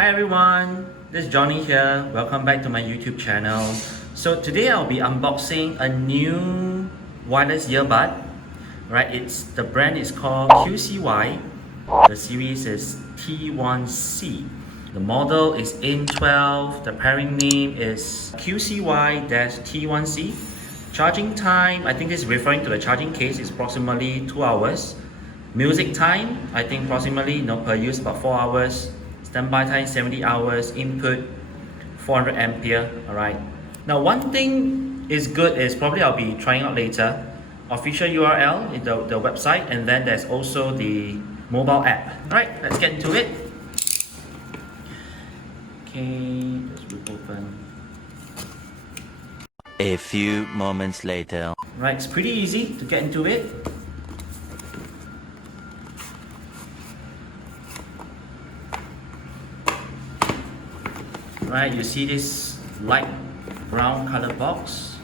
Hi everyone, this is Johnny here. Welcome back to my YouTube channel. So today I'll be unboxing a new wireless earbud. Right, the brand is called QCY. The series is T1C. The model is N12. The pairing name is QCY T1C. Charging time, I think this is referring to the charging case, is approximately 2 hours. Music time, I think approximately per use about 4 hours. Standby time 70 hours. Input 400 ampere. Alright. Now one thing is good is probably I'll be trying out later. Official URL in the website, and then there's also the mobile app. Alright, let's get into it. Okay, let's rip open. A few moments later. Right, it's pretty easy to get into it. Right, you see this light brown color box.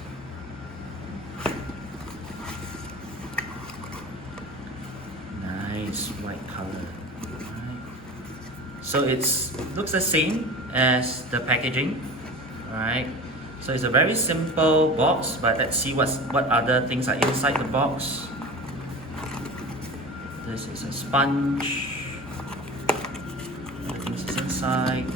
Nice white color. Right. So it looks the same as the packaging. Right. So it's a very simple box, but let's see what other things are inside the box. This is a sponge. Other things is inside.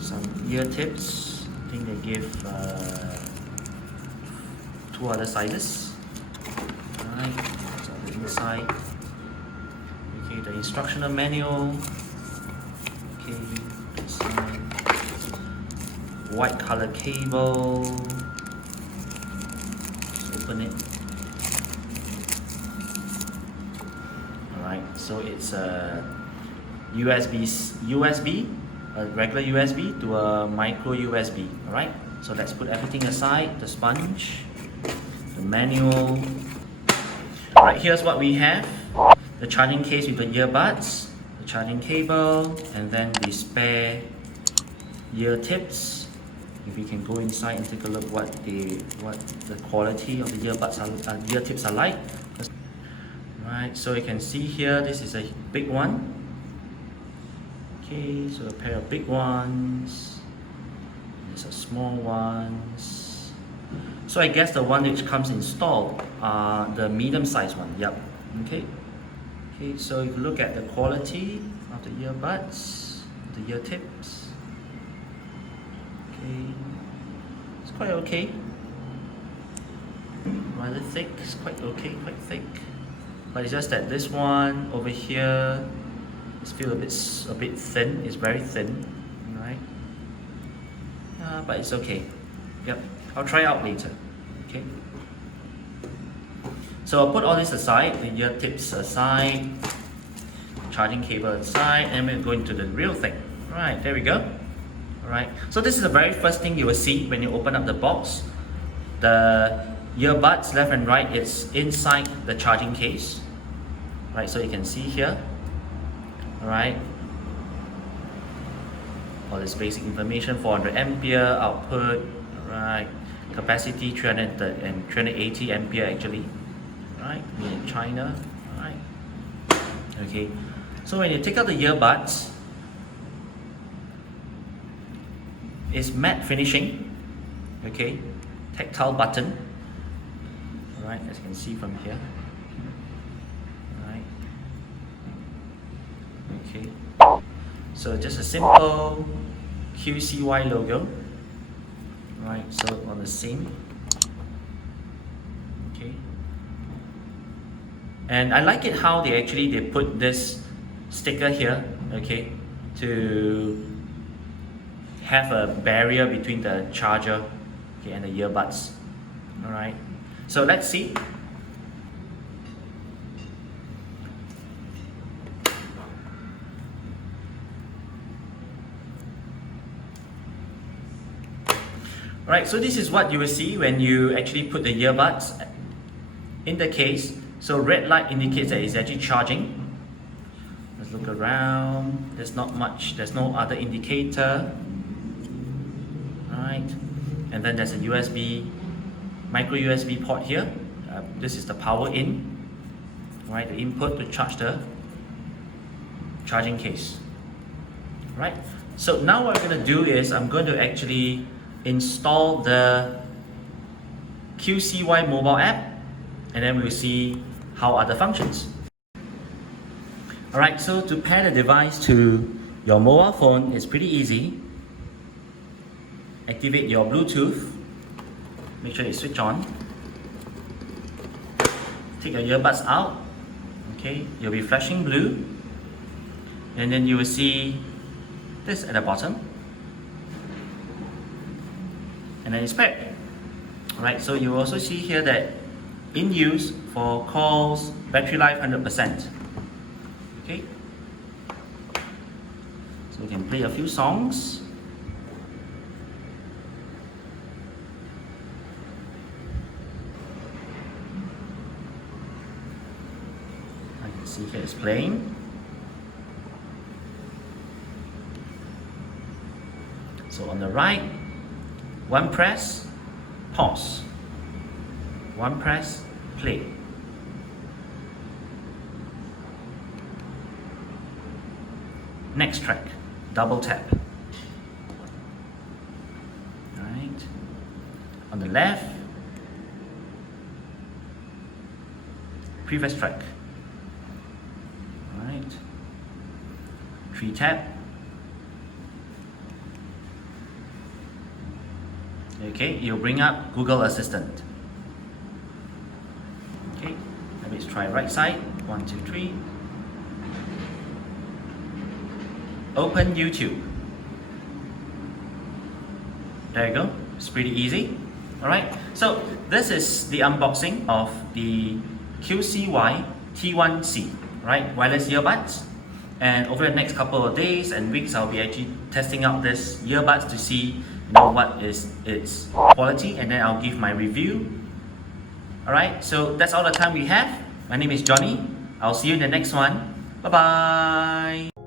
Some ear tips. I think they give 2 other sizes. Alright, so the inside. Okay, the instructional manual. Okay, inside. White color cable. Let's open it. Alright, so it's a USB, a regular USB to a micro USB. Alright, so let's put everything aside. The sponge, the manual. Alright, here's what we have. The charging case with the earbuds, the charging cable, and then the spare ear tips. If we can go inside and take a look what the quality of the earbuds ear tips are like. Right, so you can see here, this is a big one. Okay, so a pair of big ones. There's a small ones. So I guess the one which comes installed are the medium-sized one. Yep. Okay. Okay, so if you look at the quality of the earbuds, the ear tips. Okay, it's quite okay. Rather thick. It's quite okay, quite thick. But it's just that this one over here is feel a bit thin. It's very thin, right? But it's okay. Yep, I'll try out later. Okay. So I'll put all this aside, the ear tips aside, charging cable aside, and we're going to the real thing. Right, there we go. Alright, so this is the very first thing you will see when you open up the box. The earbuds left and right, it's inside the charging case. Right, so you can see here. Alright, all this basic information, 400 ampere output. Alright, capacity 300 and 380 ampere actually. Right, made in China. Alright, okay, so when you take out the earbuds, it's matte finishing. Okay, tactile button. Alright, as you can see from here. Alright, okay, so just a simple QCY logo. Right, so on the same. Okay, and I like it how they put this sticker here. Okay, to have a barrier between the charger, okay, and the earbuds. Alright, so let's see. Alright, so this is what you will see when you actually put the earbuds in the case. So red light indicates that it's actually charging. Let's look around. There's not much, there's no other indicator. Alright, and then there's a micro USB port here. This is the power in. Right, the input to charge the charging case. Right? So now what I'm going to do is I'm going to actually install the QCY mobile app, and then we'll see how other functions. Alright, so to pair the device to your mobile phone is pretty easy. Activate your Bluetooth, make sure it's switch on. Take your earbuds out, okay, you'll be flashing blue, and then you will see this at the bottom, and then it's paired. Alright, so you will also see here that in use for calls, battery life 100%. Okay, so we can play a few songs. I can see here it's playing. So on the right, one press, pause. One press, play. Next track, double tap. Alright. On the left, previous track. Alright. 3 tap. Okay, you'll bring up Google Assistant. Okay, let's try right side. 1, 2, 3. Open YouTube. There you go. It's pretty easy. Alright, so this is the unboxing of the QCY T1C, right? Wireless earbuds. And over the next couple of days and weeks, I'll be actually testing out this earbuds to see what is its quality, and then I'll give my review. Alright, so that's all the time we have. My name is Johnny. I'll see you in the next one. Bye bye.